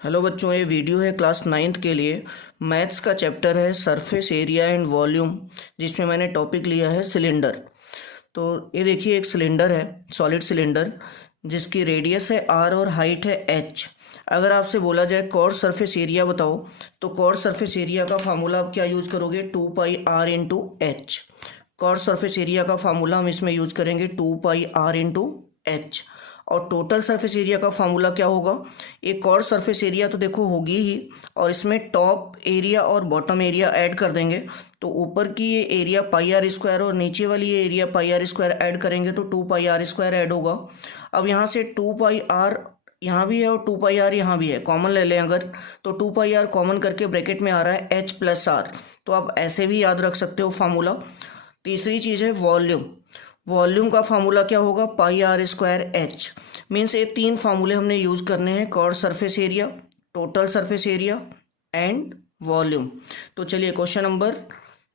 Hello बच्चों, ये video है क्लास 9th के लिए। मैथ्स का चैप्टर है सरफेस एरिया एंड वॉल्यूम, जिसमें मैंने टॉपिक लिया है सिलेंडर। तो ये देखिए, एक सिलेंडर है, सॉलिड सिलेंडर, जिसकी रेडियस है r और हाइट है h। अगर आपसे बोला जाए कॉस सरफेस एरिया बताओ, तो कॉस सरफेस एरिया का फार्मूला आप क्या यूज करोगे? 2πr/h। कॉस सरफेस एरिया का फार्मूला हम इसमें यूज करेंगे 2πr/h। और टोटल सरफेस एरिया का फार्मूला क्या होगा? एक और सरफेस एरिया तो देखो होगी ही, और इसमें टॉप एरिया और बॉटम एरिया ऐड कर देंगे। तो ऊपर की ये एरिया πr² और नीचे वाली ये एरिया πr² ऐड करेंगे तो 2πr² ऐड होगा। अब यहाँ से 2πr यहाँ भी है और 2πr यहाँ भी है, कॉमन ले लें अगर, तो 2πr कॉमन करके ब्रैकेट में आ रहा है h+r। तो आप ऐसे भी याद रख सकते हो फार्मूला। तीसरी चीज़ है वॉल्यूम। वॉल्यूम का फार्मूला क्या होगा? πr²h। मीन्स ये तीन फार्मूले हमने यूज करने हैं, cos surface area, total surface area and volume. तो चलिए क्वेश्चन नंबर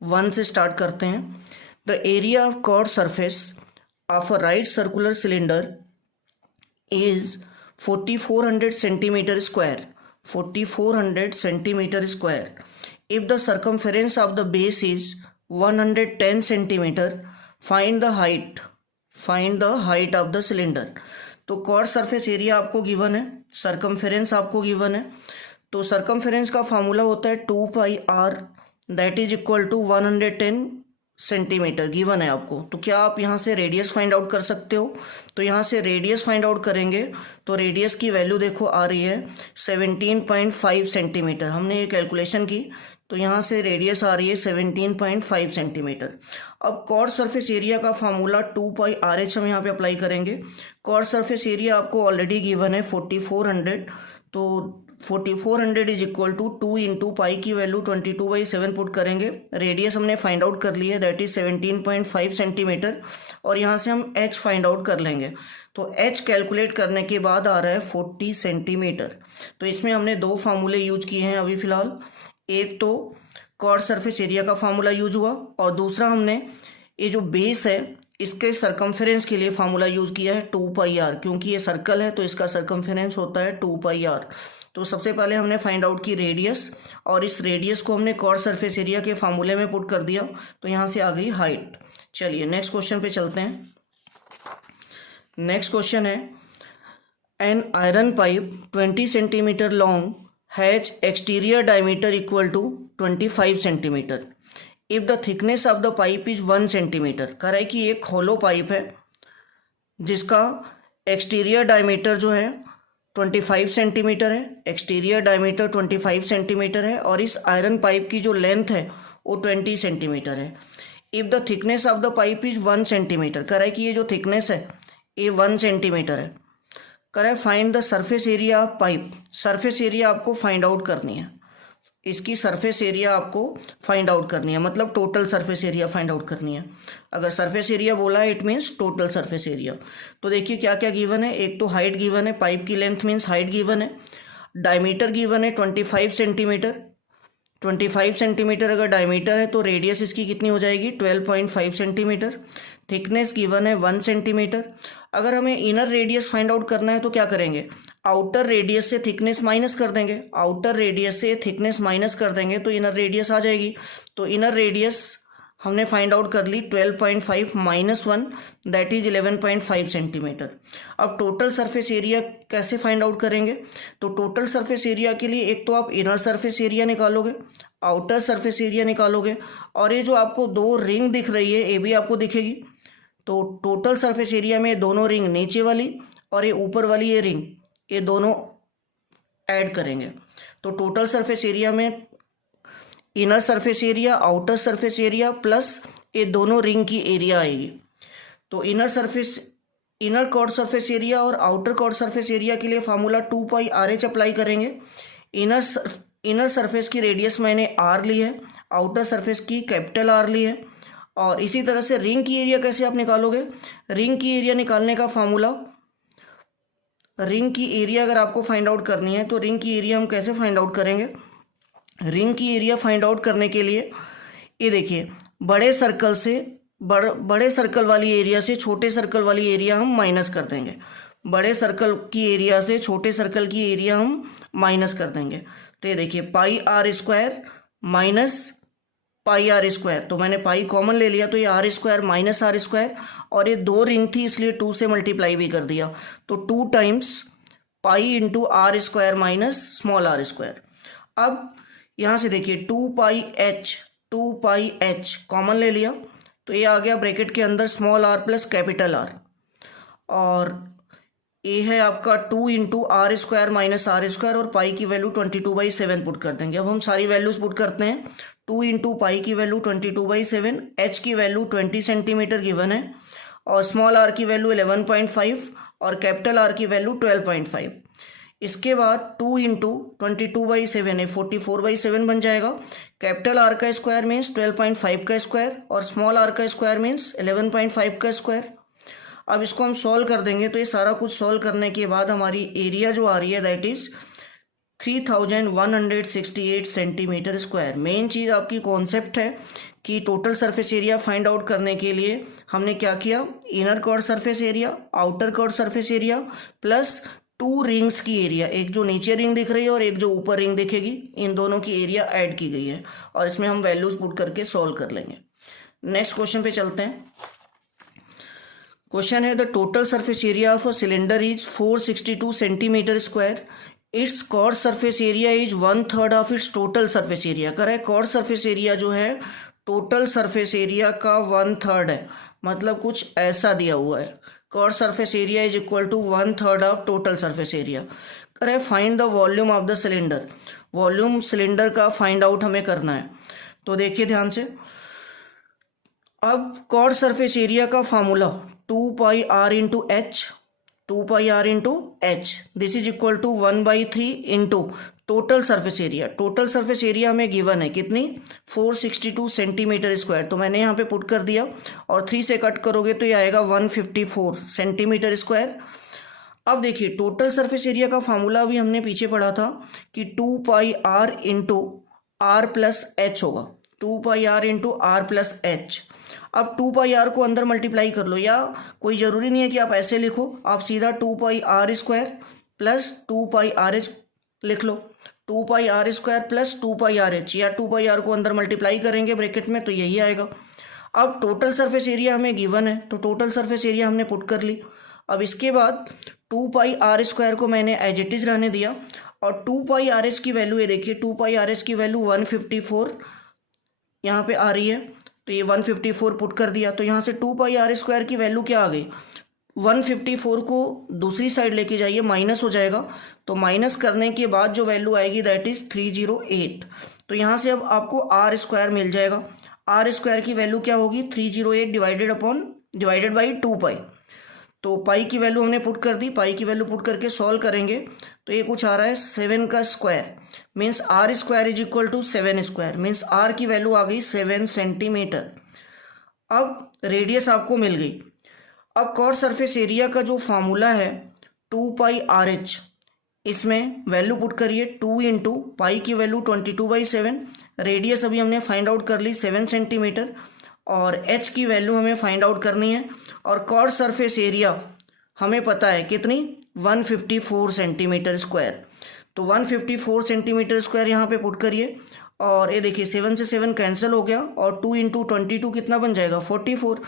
1 से स्टार्ट करते हैं। The area of cos surface of a right circular cylinder is 4400 centimetre square. 4400 centimetre square. If the circumference of the base is 110 centimetre, find the height of the cylinder. तो cos surface area आपको given है, circumference आपको given है। तो circumference का formula होता है 2πr, that is equal to 110 centimetre given है आपको। तो क्या आप यहाँ से रेडियस फाइंड आउट कर सकते हो? तो यहाँ से रेडियस फाइंड आउट करेंगे तो रेडियस की वैल्यू देखो आ रही है 17.5 सेंटीमीटर। हमने ये कैलकुलेशन की तो यहाँ से रेडियस आ रही है 17.5 सेंटीमीटर। अब कॉस सरफेस एरिया का फार्मूला 2πrh हम यहाँ पे अप्लाई करेंगे। कॉस सरफेस एरिया आपको ऑलरेडी गिवन है 4400, तो 4400 is equal to 2 into pi की वैल्यू 22/7 पुट करेंगे। रेडियस हमने फाइंड आउट कर ली है, दैट इज 17.5 सेंटीमीटर। और यहाँ से हम h फाइंड आउट कर लेंगे। तो h कैलकुलेट करने के बाद आ रहा है 40 सेंटीमीटर। तो इसमें हमने दो फार्मूले यूज किए हैं अभी फिलहाल। एक तो कॉस सरफेस एरिया का फार्मूला यूज हुआ, और दूसरा हमने ये जो बेस है इसके सरकमफेरेंस के लिए फार्मूला यूज किया है 2πr, क्योंकि ये सर्कल है तो इसका सरकमफेरेंस होता है 2πr। तो सबसे पहले हमने फाइंड आउट की रेडियस, और इस रेडियस को हमने कॉस सरफेस एरिया के फार्मूले में पुट कर दिया, तो यहाँ से आ गई हाइट। चलिए नेक्स्ट क्वेश्चन पे चलते हैं। नेक्स्ट क्वेश्चन है, an iron pipe 20 centimetre long has exterior diameter equal to 25 centimetre if the thickness of the pipe is 1 centimetre. कह रहा है कि एक होलो पाइप है जिसका एक्सटीरियर डायमीटर जो है 25 सेंटीमीटर है, एक्सटीरियर डायमीटर 25 सेंटीमीटर है, और इस आयरन पाइप की जो लेंथ है वो 20 सेंटीमीटर है। If the thickness of the pipe is 1 centimetre. कह रहा है कि ये जो थिकनेस है ये 1 सेंटीमीटर है। कह रहा है find the surface area of pipe. Surface area आपको फाइंड आउट करनी है, इसकी सरफेस एरिया आपको फाइंड आउट करनी है, मतलब total surface area find out करनी है। अगर सरफेस एरिया बोला है it means total surface area. तो देखिए क्या क्या गिवन है। एक तो हाइट गिवन है, पाइप की लेंथ मीन्स हाइट गिवन है, डायमीटर गिवन है 25 सेंटीमीटर। 25 सेंटीमीटर अगर डायमीटर है तो रेडियस इसकी कितनी हो जाएगी? 12.5 सेंटीमीटर। थिकनेस गिवन है 1 सेंटीमीटर। अगर हमें इनर रेडियस फाइंड आउट करना है तो क्या करेंगे? आउटर रेडियस से थिकनेस माइनस कर देंगे, आउटर रेडियस से थिकनेस माइनस कर देंगे तो इनर रेडियस आ जाएगी। तो इनर रेडियस हमने फाइंड आउट कर ली 12.5 माइनस 1, दैट इज 11.5 सेंटीमीटर। अब टोटल सरफेस एरिया कैसे फाइंड आउट करेंगे? तो टोटल सरफेस एरिया के लिए एक तो आप इनर सरफेस एरिया निकालोगे, आउटर सरफेस एरिया निकालोगे, और ये जो आपको दो रिंग दिख रही है ये भी आपको दिखेगी। तो टोटल सरफेस एरिया में दोनों रिंग नीचे वाली और ये ऊपर वाली ये रिंग, ये दोनों ऐड करेंगे। तो टोटल सरफेस एरिया में inner surface area, outer surface area plus ये दोनों रिंग की एरिया आएगी। तो इनर कॉर्ड सरफेस एरिया और आउटर कॉर्ड सरफेस एरिया के लिए फार्मूला 2πrh अप्लाई करेंगे। इनर सरफेस की रेडियस मैंने r ली है, आउटर सरफेस की कैपिटल R ली है। और इसी तरह से रिंग की एरिया कैसे आप निकालोगे? रिंग की एरिया निकालने का फार्मूला, रिंग की एरिया अगर आपको फाइंड आउट करनी है तो रिंग की एरिया हम कैसे फाइंड आउट करेंगे? रिंग की एरिया फाइंड आउट करने के लिए ये देखिए, बड़े सर्कल वाली एरिया से छोटे सर्कल वाली एरिया हम माइनस कर देंगे। बड़े सर्कल की एरिया से छोटे सर्कल की एरिया हम माइनस कर देंगे। तो ये देखिए pi r square minus pi r square, तो मैंने पाई कॉमन ले लिया तो ये r square minus are square, और ये 2 रिंग थी इसलिए 2 से मल्टीप्लाई भी कर दिया, तो 2 times pi into R square minus small R square. अब यहाँ से देखिए 2 पाई एच कॉमन ले लिया तो ये आ गया ब्रैकेट के अंदर small R plus capital R, और ये है आपका 2 into R square minus are square, और पाई की वैल्यू 22/7 पुट कर देंगे। अब हम सारी वैल्यूज पुट करते हैं। 2 इंटू पाई की वैल्यू 22/7, एच की वैल्यू 20 सेंटीमीटर गिवन है, और स्मॉल आर की वैल्यू 11.5 और कैपिटल आर की वैल्यू 12.5। इसके बाद 2 इंटू 22/7 है 44/7 बन जाएगा। कैपिटल आर का स्क्वायर मीन्स 12.5 का स्क्वायर, और स्मॉल आर का स्क्वायर मीन्स 11.5 का स्क्वायर। अब इसको हम सॉल्व कर देंगे, तो ये सारा कुछ सॉल्व करने के बाद हमारी एरिया जो आ रही है that is 3168 centimetre square. Main चीज़ आपकी कॉन्सेप्ट है कि total surface area find out करने के लिए हमने क्या किया, inner curve surface area, outer curve surface area plus 2 rings की एरिया, एक जो नीचे रिंग दिख रही है और एक जो ऊपर रिंग दिखेगी, इन दोनों की एरिया ऐड की गई है, और इसमें हम वैल्यूज पुट करके सॉल्व कर लेंगे। नेक्स्ट क्वेश्चन पे चलते हैं। क्वेश्चन है the total surface area of a cylinder is 462 centimetre square, its curved surface area is 1/3 of its total surface area. कर है कॉर्ड सरफेस एरिया जो है टोटल सरफेस एरिया का 1/3 है, मतलब कुछ ऐसा दिया हुआ है, curved surface area is equal to 1/3 of total surface area. कर है find the volume of the cylinder, volume cylinder का फाइंड आउट हमें करना है। तो देखिए ध्यान से, अब कॉर्ड सरफेस एरिया का formula 2 pi are into H, 2 pi are into H, this is equal to 1/3 into total surface area. Total surface area हमें गिवन है कितनी, 462 सेंटीमीटर स्क्वायर, तो मैंने यहाँ पे पुट कर दिया, और 3 से कट करोगे तो ये आएगा 154 सेंटीमीटर स्क्वायर। अब देखिए टोटल सरफेस एरिया का फार्मूला भी हमने पीछे पढ़ा था कि 2 pi are into r plus H होगा, 2 pi are into r plus H. अब 2 पाई आर को अंदर मल्टीप्लाई कर लो, या कोई ज़रूरी नहीं है कि आप ऐसे लिखो, आप सीधा 2 pi r square plus 2 pi r H लिख लो, 2 pi r square plus 2 pi r H, या 2 पाई आर को अंदर मल्टीप्लाई करेंगे ब्रैकेट में तो यही आएगा। अब टोटल सरफेस एरिया हमें गिवन है तो टोटल सरफेस एरिया हमने पुट कर ली। अब इसके बाद 2 पाई आर स्क्वायर को मैंने एज इट इज रहने दिया, और 2 पाई आर एच की वैल्यू ये देखिए, 2 पाई आर एच की वैल्यू 154 यहाँ पे आ रही है, तो ये 154 पुट कर दिया, तो यहाँ से 2 पाई आर स्क्वायर की वैल्यू क्या आ गई, 154 को दूसरी साइड लेके जाइए माइनस हो जाएगा, तो माइनस करने के बाद जो वैल्यू आएगी दैट इज 308। तो यहाँ से अब आपको आर स्क्वायर मिल जाएगा। आर स्क्वायर की वैल्यू क्या होगी, 308 डिवाइडेड बाई 2 पाई। तो पाई की वैल्यू हमने पुट कर दी, पाई की वैल्यू पुट करके सॉल्व करेंगे तो ये कुछ आ रहा है 7 का square, means R square is equal to 7 square, means R की वैल्यू आ गई 7 सेंटीमीटर। अब रेडियस आपको मिल गई। अब कॉर्ड सरफेस एरिया का जो फार्मूला है 2 पाई आर एच, इसमें वैल्यू पुट करिए, 2 इंटू पाई की वैल्यू 22/7, रेडियस अभी हमने फाइंड आउट कर ली 7 सेंटीमीटर, और एच की वैल्यू हमें फाइंड आउट करनी है, और कॉर्ड सरफेस एरिया हमें पता है कितनी, 154 सेंटीमीटर स्क्वायर। तो 154 सेंटीमीटर स्क्वायर यहाँ पे पुट करिए, और ये देखिए 7 से 7 कैंसिल हो गया, और 2 इंटू 22 कितना बन जाएगा, 44।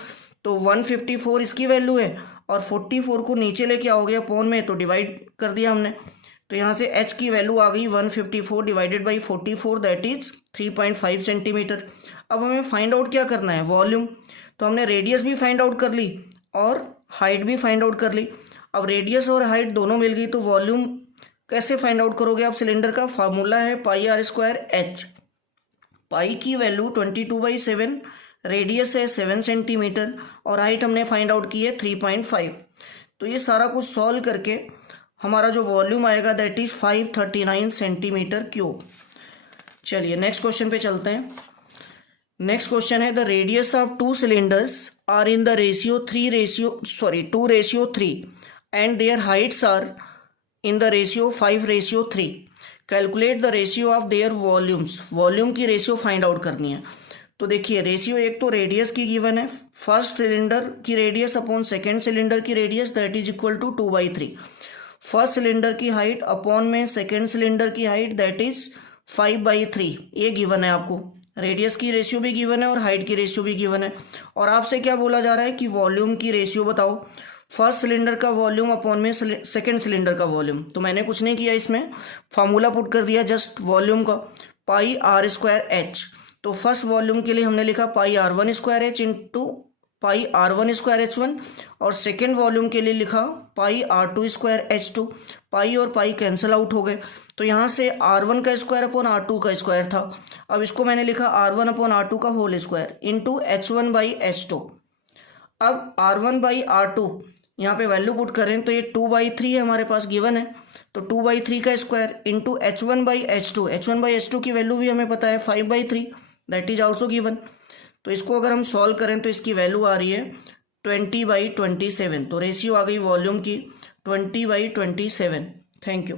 तो 154 इसकी वैल्यू है, और 44 को नीचे लेके आओगे अपॉन में तो डिवाइड कर दिया हमने, तो यहाँ से h की वैल्यू आ गई 154 divided by 44 that is 3.5 centimetre. अब हमें फाइंड आउट क्या करना है, वॉल्यूम। तो हमने रेडियस भी फाइंड आउट कर ली और हाइट भी फाइंड आउट कर ली। अब रेडियस और हाइट दोनों मिल गई तो वॉल्यूम कैसे फाइंड आउट करोगे आप, सिलेंडर का फार्मूला है पाई आर स्क्वायर एच, पाई की वैल्यू 22/7, रेडियस है 7 सेंटीमीटर, और हाइट हमने फाइंड आउट की है 3.5। तो ये सारा कुछ सॉल्व करके हमारा जो वॉल्यूम आएगा दैट इज 539 सेंटीमीटर क्यूब। चलिए नेक्स्ट क्वेश्चन पे चलते हैं। नेक्स्ट क्वेश्चन है the radius of 2 cylinders are in the ratio 2:3 and their heights are in the ratio 5:3। Calculate the ratio of their volumes, volume की ratio find out करनी है। तो देखिए रेशियो एक तो रेडियस की गिवन है, फर्स्ट सिलेंडर की रेडियस अपॉन सेकेंड सिलेंडर की radius that is equal to 2/3। First cylinder की हाइट अपॉन में सेकेंड सिलेंडर की हाइट दैट इज 5/3, ये गिवन है आपको। रेडियस की रेशियो भी गिवन है और हाइट की रेशियो भी गिवन है। और आपसे क्या बोला जा रहा है कि वॉल्यूम की रेशियो बताओ, फर्स्ट सिलेंडर का वॉल्यूम अपॉन में सेकेंड सिलेंडर का वॉल्यूम। तो मैंने कुछ नहीं किया, इसमें फार्मूला पुट कर दिया जस्ट वॉल्यूम का, पाई आर स्क्वायर एच। तो फर्स्ट वॉल्यूम के लिए हमने लिखा पाई R1 square H into pi R1 square H1, और सेकेंड वॉल्यूम के लिए लिखा पाई R2 स्क्वायर H2। पाई और पाई कैंसिल आउट हो गए, तो यहाँ से R1 का स्क्वायर अपॉन R2 का स्क्वायर था। अब इसको मैंने लिखा R1 अपॉन R2 का होल स्क्वायर इंटू H1/H2। अब R1/R2 यहाँ पे वैल्यू पुट करें तो ये 2/3 है हमारे पास गिवन है, तो 2/3 का स्क्वायर इंटू H1/H2। H1/H2 की वैल्यू भी हमें पता है 5/3, दैट इज ऑल्सो गिवन। तो इसको अगर हम सॉल्व करें तो इसकी वैल्यू आ रही है 20/27। तो रेशियो आ गई वॉल्यूम की 20/27। Thank you.